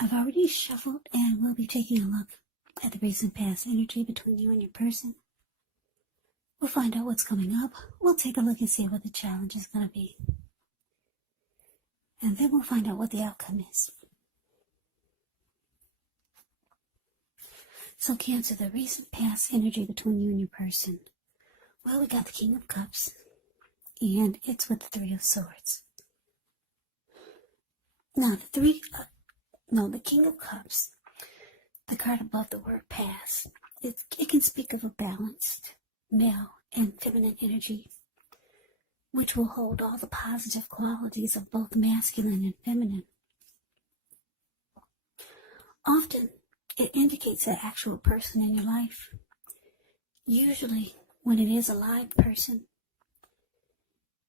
I've already shuffled and we'll be taking a look at the recent past energy between you and your person. We'll find out what's coming up. We'll take a look and see what the challenge is going to be. And then we'll find out what the outcome is. So Cancer, the recent past energy between you and your person. Well, we got the King of Cups, and it's with the Three of Swords. Now, the King of Cups, the card above the word past, it can speak of a balanced male and feminine energy, which will hold all the positive qualities of both masculine and feminine. Often, it indicates an actual person in your life. Usually, when it is a live person,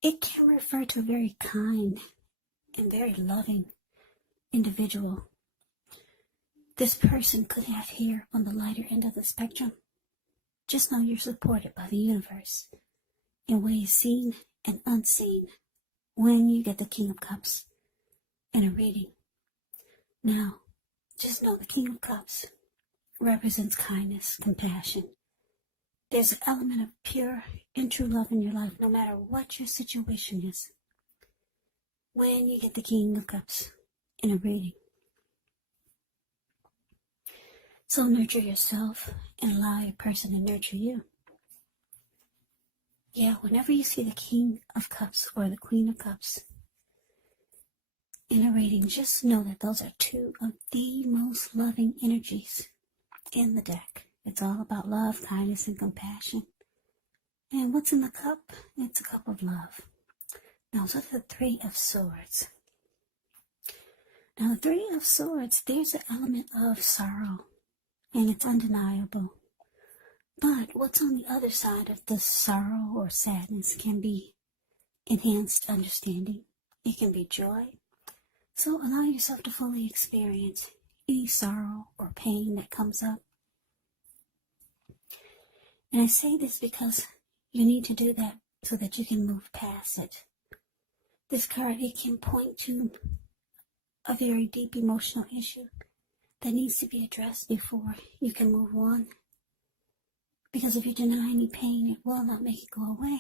it can refer to a very kind and very loving individual. This person could have here on the lighter end of the spectrum. Just know you're supported by the universe in ways seen and unseen when you get the King of Cups in a reading. Now, just know the King of Cups represents kindness, compassion. There's an element of pure and true love in your life, no matter what your situation is, when you get the King of Cups in a reading. So nurture yourself and allow your person to nurture you. Yeah, whenever you see the King of Cups or the Queen of Cups in a reading, just know that those are two of the most loving energies in the deck. It's all about love, kindness, and compassion. And what's in the cup? It's a cup of love. Now, look at the Three of Swords. Now, the Three of Swords, there's an element of sorrow, and it's undeniable. But what's on the other side of the sorrow or sadness can be enhanced understanding. It can be joy. So allow yourself to fully experience any sorrow or pain that comes up. And I say this because you need to do that so that you can move past it. This card, it can point to a very deep emotional issue that needs to be addressed before you can move on. Because if you deny any pain, it will not make it go away.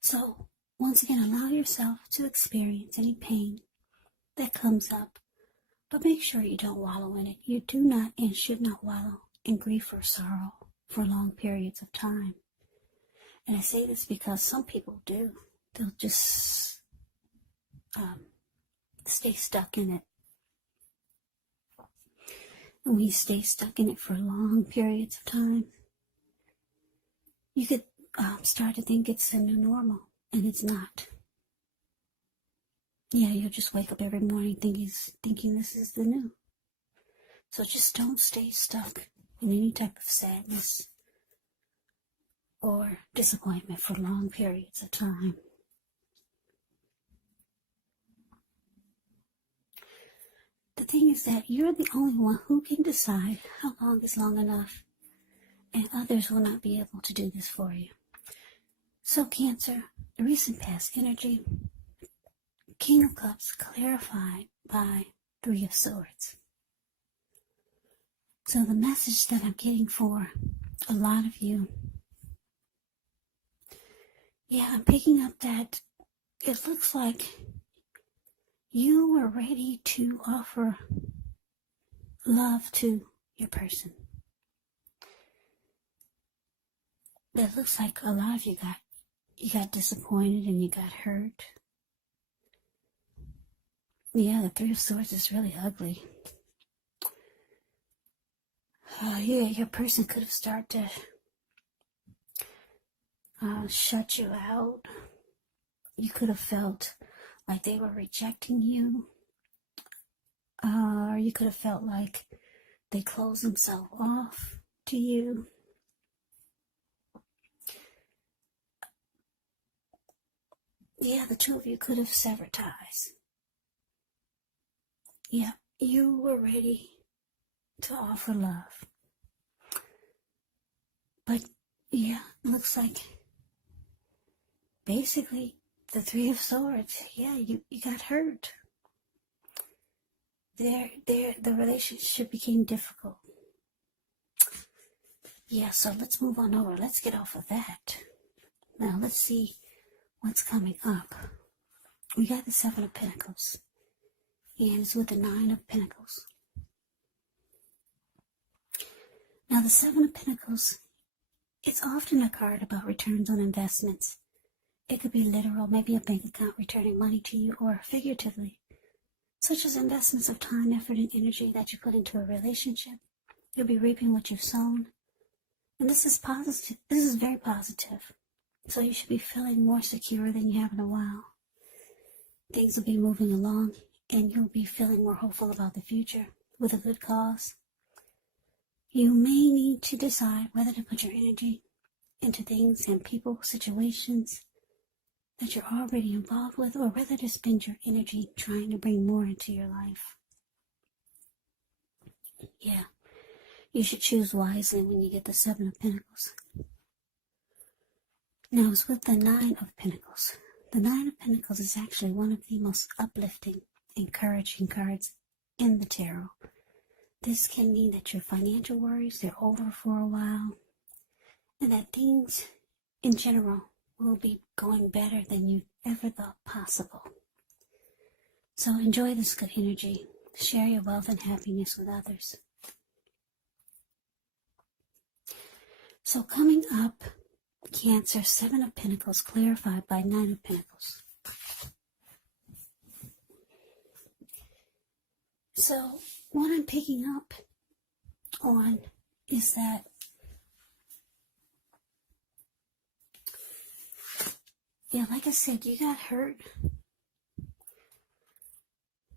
So, once again, allow yourself to experience any pain that comes up, but make sure you don't wallow in it. You do not and should not wallow in grief or sorrow for long periods of time. And I say this because some people do. They'll just stay stuck in it. And when you stay stuck in it for long periods of time, you could start to think it's the new normal, and it's not. Yeah, you'll just wake up every morning thinking this is the new. So just don't stay stuck in any type of sadness or disappointment for long periods of time. The thing is that you're the only one who can decide how long is long enough, and others will not be able to do this for you. So Cancer, the recent past energy, King of Cups clarified by Three of Swords. So the message that I'm getting for a lot of you, yeah, I'm picking up that it looks like you were ready to offer love to your person. But it looks like a lot of you got disappointed and you got hurt. Yeah, the Three of Swords is really ugly. Yeah, your person could have started to shut you out. You could have felt like they were rejecting you. Or you could have felt like they closed themselves off to you. Yeah, the two of you could have severed ties. Yeah, you were ready to offer love. But, yeah, looks like basically the Three of Swords, yeah, you got hurt. the relationship became difficult. Yeah, so let's move on over. Let's get off of that. Now let's see what's coming up. We got the Seven of Pentacles, and it's with the Nine of Pentacles. Now the Seven of Pentacles, it's often a card about returns on investments. It could be literal, maybe a bank account returning money to you, or figuratively, such as investments of time, effort, and energy that you put into a relationship. You'll be reaping what you've sown. And this is positive. This is very positive. So you should be feeling more secure than you have in a while. Things will be moving along, and you'll be feeling more hopeful about the future with a good cause. You may need to decide whether to put your energy into things and people, situations that you're already involved with, or whether to spend your energy trying to bring more into your life. Yeah. You should choose wisely when you get the Seven of Pentacles. Now it's with the Nine of Pentacles. The Nine of Pentacles is actually one of the most uplifting, encouraging cards in the tarot. This can mean that your financial worries, they're over for a while, and that things in general will be going better than you ever thought possible. So enjoy this good energy. Share your wealth and happiness with others. So coming up, Cancer, Seven of Pentacles clarified by Nine of Pentacles. So what I'm picking up on is that like I said, you got hurt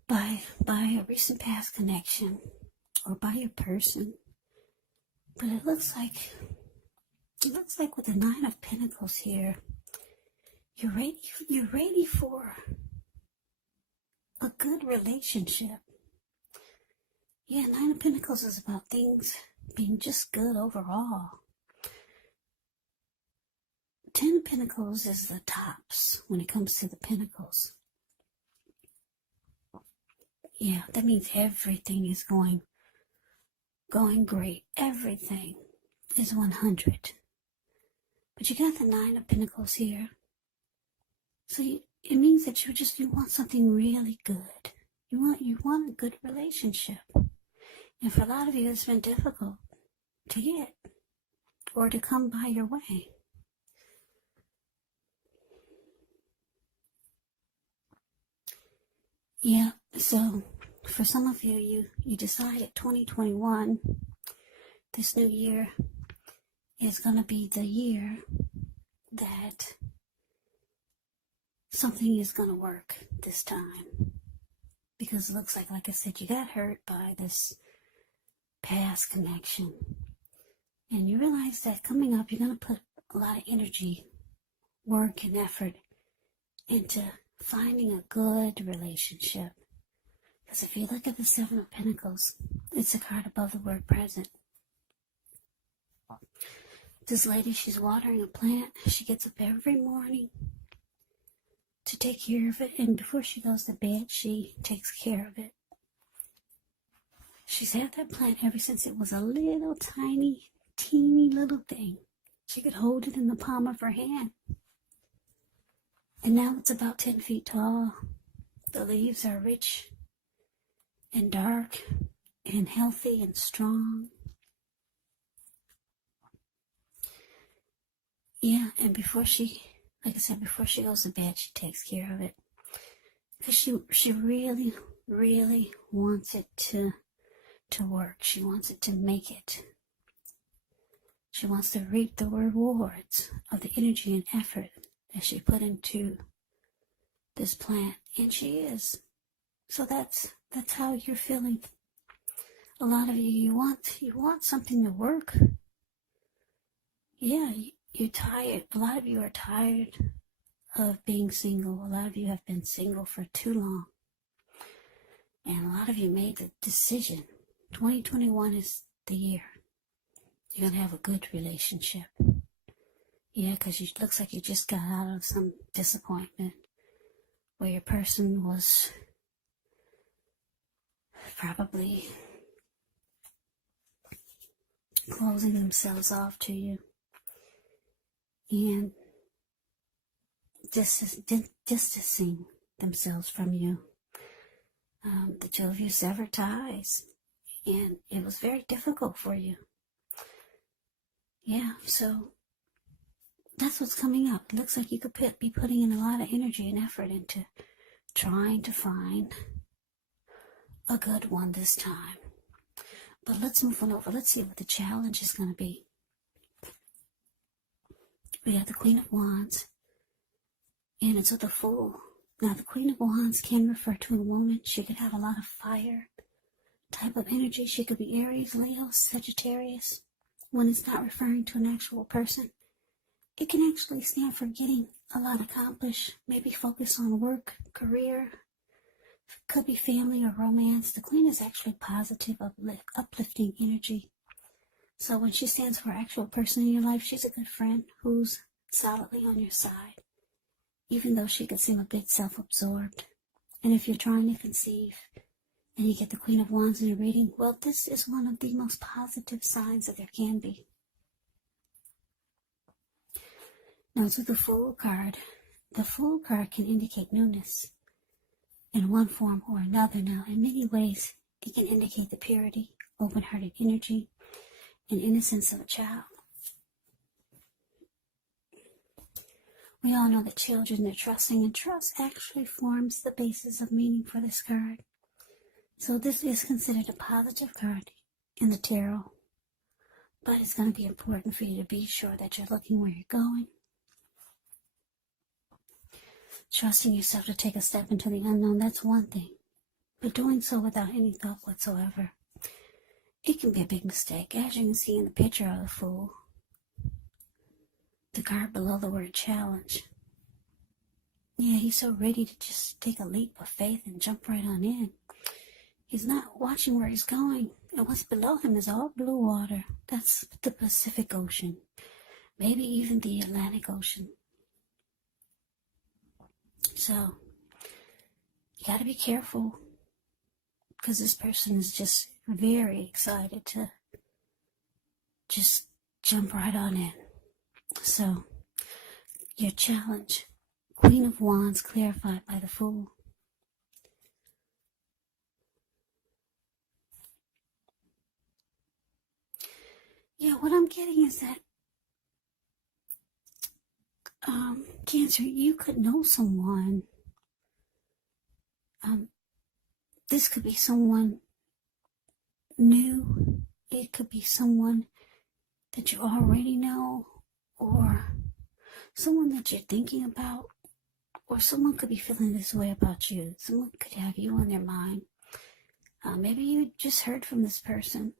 by a recent past connection or by your person. But it looks like with the Nine of Pentacles here, you're ready for a good relationship. Yeah, Nine of Pentacles is about things being just good overall. Ten of Pentacles is the tops when it comes to the Pentacles. Yeah, that means everything is going great. Everything is 100. But you got the Nine of Pentacles here. So it means that you want something really good. You want a good relationship. And for a lot of you, it's been difficult to get or to come by your way. Yeah, so for some of you, you decided 2021, this new year, is going to be the year that something is going to work this time. Because it looks like I said, you got hurt by this past connection. And you realize that coming up, you're going to put a lot of energy, work, and effort into finding a good relationship. Because if you look at the Seven of Pentacles, it's a card above the word present. This lady, she's watering a plant. She gets up every morning to take care of it. And before she goes to bed, she takes care of it. She's had that plant ever since it was a little tiny, teeny little thing. She could hold it in the palm of her hand. And now it's about 10 feet tall. The leaves are rich and dark and healthy and strong. Yeah, and before she goes to bed, she takes care of it. Because she really, really wants it to work. She wants it to make it. She wants to reap the rewards of the energy and effort that she put into this plant. And she is. So that's how you're feeling. A lot of you want something to work. Yeah, you're tired. A lot of you are tired of being single. A lot of you have been single for too long. And a lot of you made the decision. 2021 is the year. You're going to have a good relationship. Yeah, because it looks like you just got out of some disappointment where your person was probably closing themselves off to you and distancing themselves from you. The two of you severed ties, and it was very difficult for you. Yeah, so that's what's coming up. It looks like you could be putting in a lot of energy and effort into trying to find a good one this time. But let's move on over. Let's see what the challenge is going to be. We have the Queen of Wands, and it's with a Fool. Now, the Queen of Wands can refer to a woman. She could have a lot of fire type of energy. She could be Aries, Leo, Sagittarius. When it's not referring to an actual person, it can actually stand for getting a lot accomplished. Maybe focus on work, career, could be family or romance. The Queen is actually positive, uplifting energy. So when she stands for an actual person in your life, she's a good friend who's solidly on your side, even though she could seem a bit self-absorbed. And if you're trying to conceive and you get the Queen of Wands in your reading, well, this is one of the most positive signs that there can be. Now, to the Fool card. The Fool card can indicate newness in one form or another. Now, in many ways, it can indicate the purity, open-hearted energy, and innocence of a child. We all know that children are trusting, and trust actually forms the basis of meaning for this card. So this is considered a positive card in the tarot, but it's going to be important for you to be sure that you're looking where you're going, trusting yourself to take a step into the unknown. That's one thing, but doing so without any thought whatsoever, it can be a big mistake. As you can see in the picture of the Fool, the card below the word challenge. Yeah, he's so ready to just take a leap of faith and jump right on in. He's not watching where he's going, and what's below him is all blue water. That's the Pacific Ocean, maybe even the Atlantic Ocean. So, you got to be careful, because this person is just very excited to just jump right on in. So, your challenge, Queen of Wands clarified by the Fool. Yeah, what I'm getting is that, Cancer, you could know someone. This could be someone new. It could be someone that you already know, or someone that you're thinking about, or someone could be feeling this way about you. Someone could have you on their mind. Maybe you just heard from this person,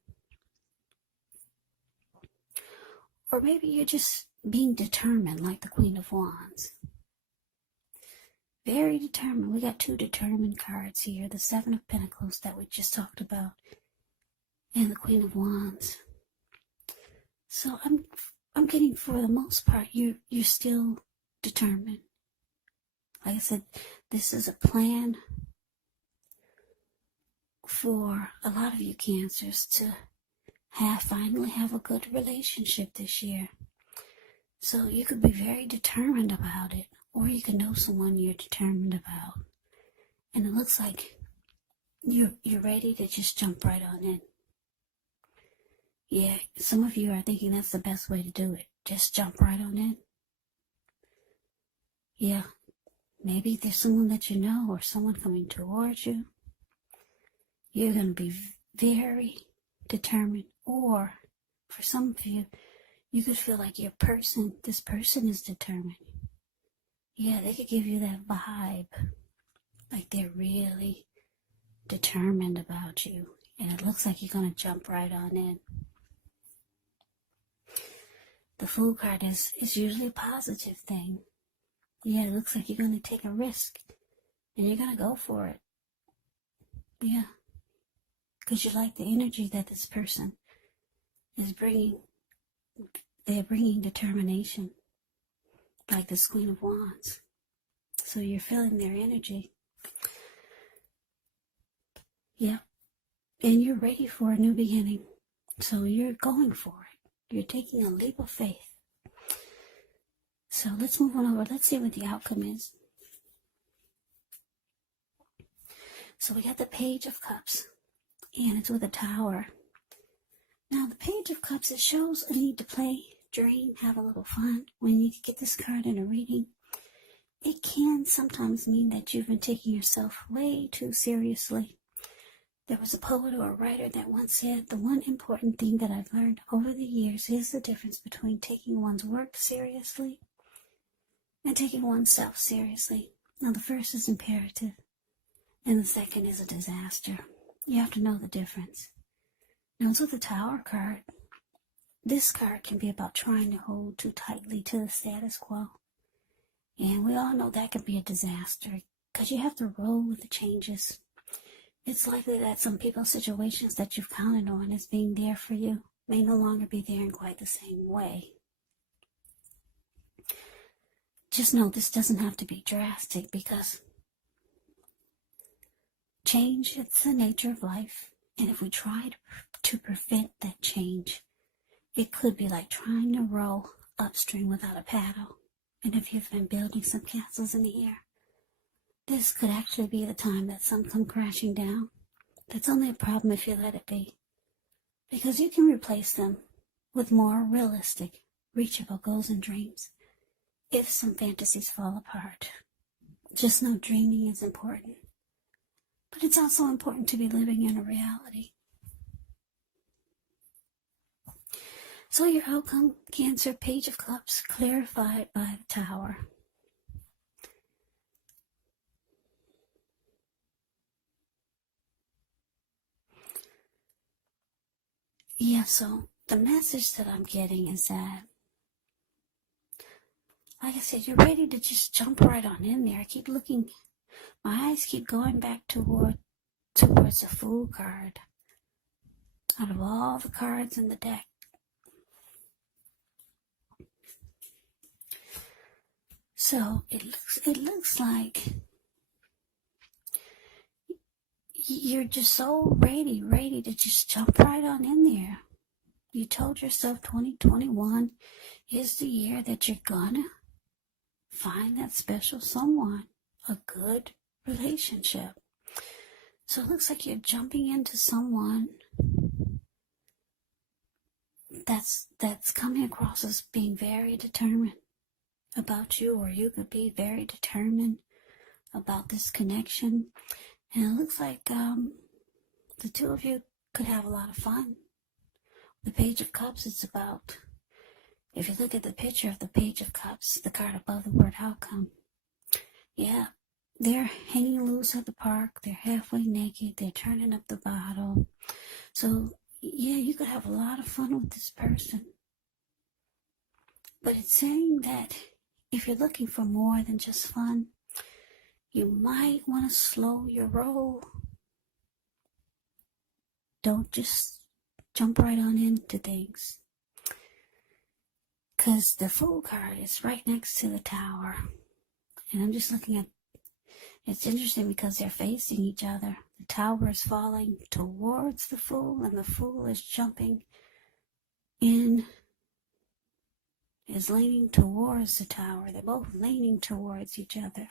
or maybe you're just being determined, like the Queen of Wands. Very determined. We got two determined cards here. The Seven of Pentacles that we just talked about, and the Queen of Wands. So I'm getting, for the most part, you're still determined. Like I said, this is a plan for a lot of you Cancers to finally have a good relationship this year. So you could be very determined about it, or you could know someone you're determined about. And it looks like you're ready to just jump right on in. Yeah, some of you are thinking that's the best way to do it. Just jump right on in. Yeah, maybe there's someone that you know, or someone coming towards you. You're going to be very determined. Or for some of you, you could feel like this person is determined. Yeah, they could give you that vibe, like they're really determined about you. And it looks like you're going to jump right on in. The Fool card is usually a positive thing. Yeah, it looks like you're going to take a risk, and you're going to go for it. Yeah, because you like the energy that this person is bringing. They're bringing determination, like this Queen of Wands. So you're feeling their energy. Yeah. and you're ready for a new beginning. So you're going for it. You're taking a leap of faith. So let's move on over. Let's see what the outcome is. So we got the Page of Cups, and it's with a Tower. Now, the Page of Cups, it shows a need to play, dream, have a little fun. When you get this card in a reading, it can sometimes mean that you've been taking yourself way too seriously. There was a poet or a writer that once said, the one important thing that I've learned over the years is the difference between taking one's work seriously and taking oneself seriously. Now, the first is imperative, and the second is a disaster. You have to know the difference. Now, it's with the Tower card. This card can be about trying to hold too tightly to the status quo. And we all know that can be a disaster because you have to roll with the changes. It's likely that some people's situations that you've counted on as being there for you may no longer be there in quite the same way. Just know this doesn't have to be drastic because change, it's the nature of life. And if we try to prevent that change, it could be like trying to row upstream without a paddle. And if you've been building some castles in the air, this could actually be the time that some come crashing down. That's only a problem if you let it be, because you can replace them with more realistic, reachable goals and dreams if some fantasies fall apart. Just know dreaming is important, but it's also important to be living in a reality. So your outcome, Cancer, Page of Cups, clarified by the Tower. Yeah, so the message that I'm getting is that, like I said, you're ready to just jump right on in there. I keep looking, my eyes keep going back towards the Fool card. Out of all the cards in the deck, so it looks like you're just so ready to just jump right on in there. You told yourself 2021 is the year that you're gonna find that special someone, a good relationship. So it looks like you're jumping into someone that's coming across as being very determined about you, or you could be very determined about this connection. And it looks like the two of you could have a lot of fun. The Page of Cups, it's about, if you look at the picture of the Page of Cups, the card above the word outcome, yeah, they're hanging loose at the park, they're halfway naked, they're turning up the bottle. So, yeah, you could have a lot of fun with this person. But it's saying that if you're looking for more than just fun, you might want to slow your roll. Don't just jump right on into things. Because the Fool card is right next to the Tower. And I'm just looking at, it's interesting because they're facing each other. The Tower is falling towards the Fool, and the Fool is jumping in, is leaning towards the Tower. They're both leaning towards each other.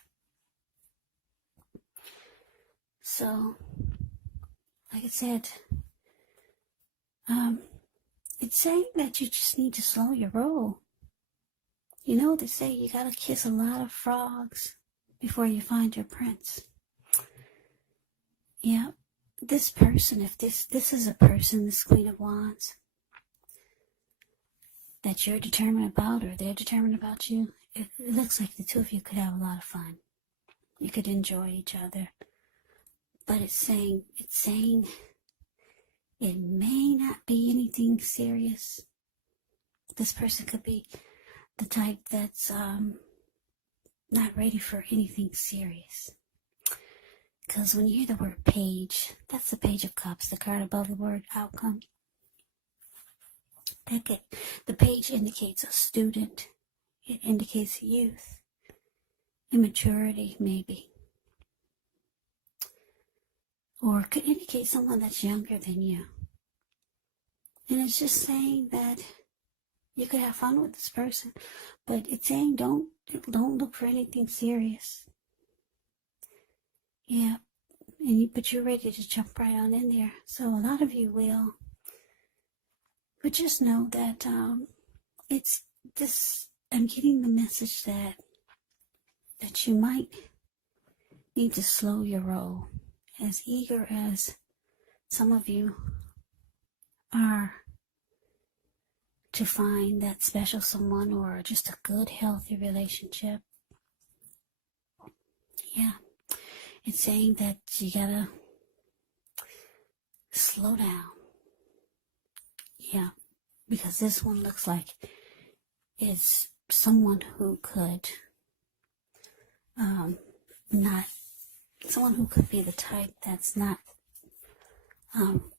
So, like I said, it's saying that you just need to slow your roll. You know, they say you gotta kiss a lot of frogs before you find your prince. Yeah, this person, if this is a person, this Queen of Wands, that you're determined about, or they're determined about you, it looks like the two of you could have a lot of fun. You could enjoy each other. But it's saying it may not be anything serious. This person could be the type that's not ready for anything serious. Because when you hear the word page, that's the Page of Cups, the card above the word outcome. The page indicates a student. It indicates youth, immaturity maybe. or could indicate someone that's younger than you. And it's just saying that you could have fun with this person, but it's saying don't look for anything serious. Yeah, but you're ready to jump right on in there. So a lot of you will. But just know that it's this. I'm getting the message that you might need to slow your roll. As eager as some of you are to find that special someone or just a good, healthy relationship. Yeah, it's saying that you gotta slow down. Yeah, because this one looks like it's someone who could someone who could be the type that's not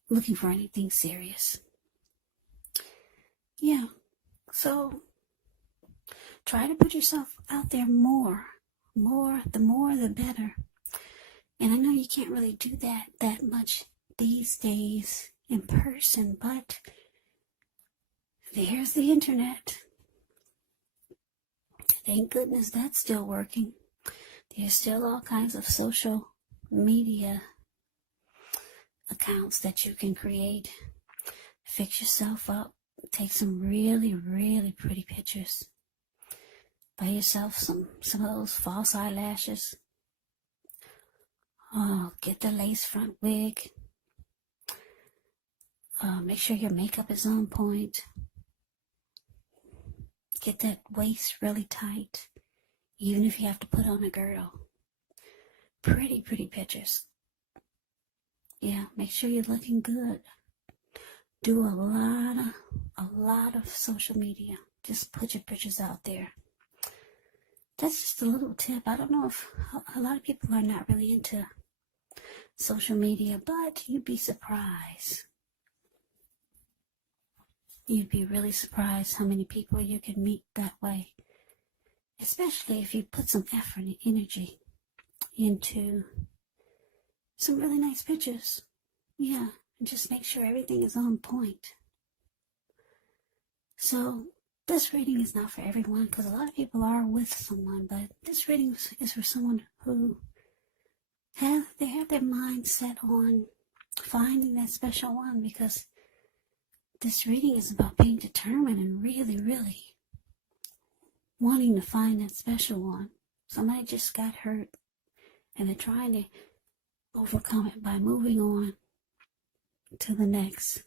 looking for anything serious. Yeah, so try to put yourself out there more, the more the better. And I know you can't really do that much these days in person, but there's the internet. Thank goodness that's still working. There's still all kinds of social media accounts that you can create. Fix yourself up. Take some really, really pretty pictures. Buy yourself some of those false eyelashes. Oh, get the lace front wig. Make sure your makeup is on point. Get that waist really tight, even if you have to put on a girdle. Pretty pictures. Yeah, make sure you're looking good. Do a lot of social media. Just put your pictures out there. That's just a little tip. I don't know if a lot of people are not really into social media, but you'd be surprised. You'd be really surprised how many people you can meet that way. Especially if you put some effort and energy into some really nice pictures. Yeah, and just make sure everything is on point. So this reading is not for everyone because a lot of people are with someone, but this reading is for someone who have their mind set on finding that special one, because this reading is about being determined and really, really wanting to find that special one. Somebody just got hurt and they're trying to overcome it by moving on to the next.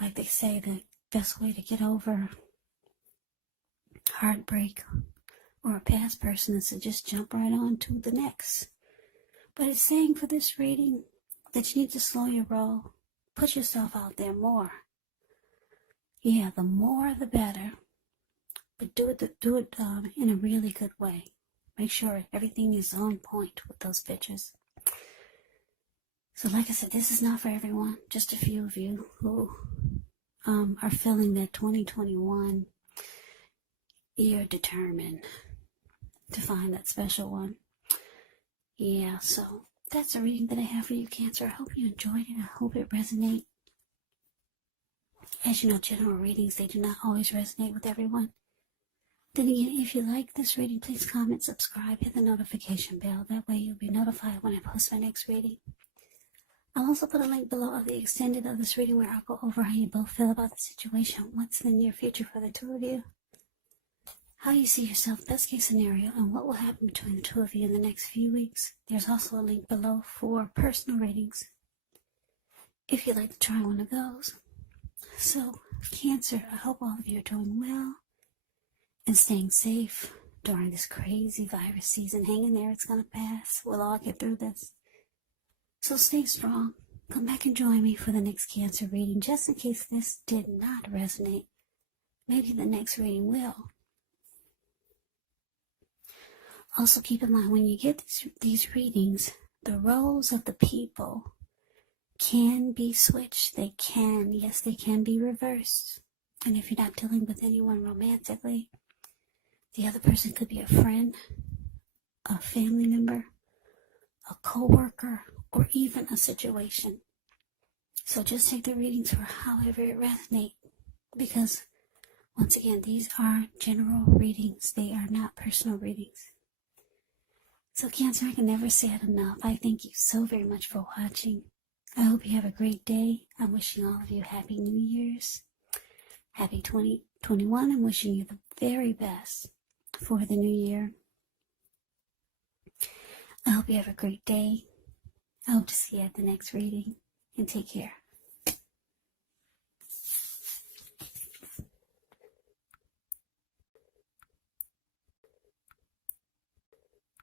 Like they say, the best way to get over heartbreak or a past person is to just jump right on to the next. But it's saying for this reading that you need to slow your roll. Put yourself out there more. Yeah, the more the better. But do it in a really good way. Make sure everything is on point with those pictures. So like I said, this is not for everyone. Just a few of you who are feeling that 2021, you're determined to find that special one. Yeah, so that's a reading that I have for you, Cancer. I hope you enjoyed it. I hope it resonates. As you know, general readings, they do not always resonate with everyone. Then again, if you like this reading, please comment, subscribe, hit the notification bell. That way you'll be notified when I post my next reading. I'll also put a link below of the extended of this reading where I'll go over how you both feel about the situation, what's in the near future for the two of you, how you see yourself, best case scenario, and what will happen between the two of you in the next few weeks. There's also a link below for personal readings if you'd like to try one of those. So, Cancer, I hope all of you are doing well and staying safe during this crazy virus season. Hang in there, it's going to pass. We'll all get through this. So stay strong. Come back and join me for the next Cancer reading, just in case this did not resonate. Maybe the next reading will. Also keep in mind, when you get these readings, the roles of the people can be switched. They can be reversed. And if you're not dealing with anyone romantically, the other person could be a friend, a family member, a co-worker, or even a situation. So just take the readings for however it resonates, because once again, these are general readings. They are not personal readings. So Cancer, I can never say it enough. I thank you so very much for watching. I hope you have a great day. I'm wishing all of you Happy New Year's. Happy 2021. I'm wishing you the very best for the new year. I hope you have a great day. I hope to see you at the next reading, and take care.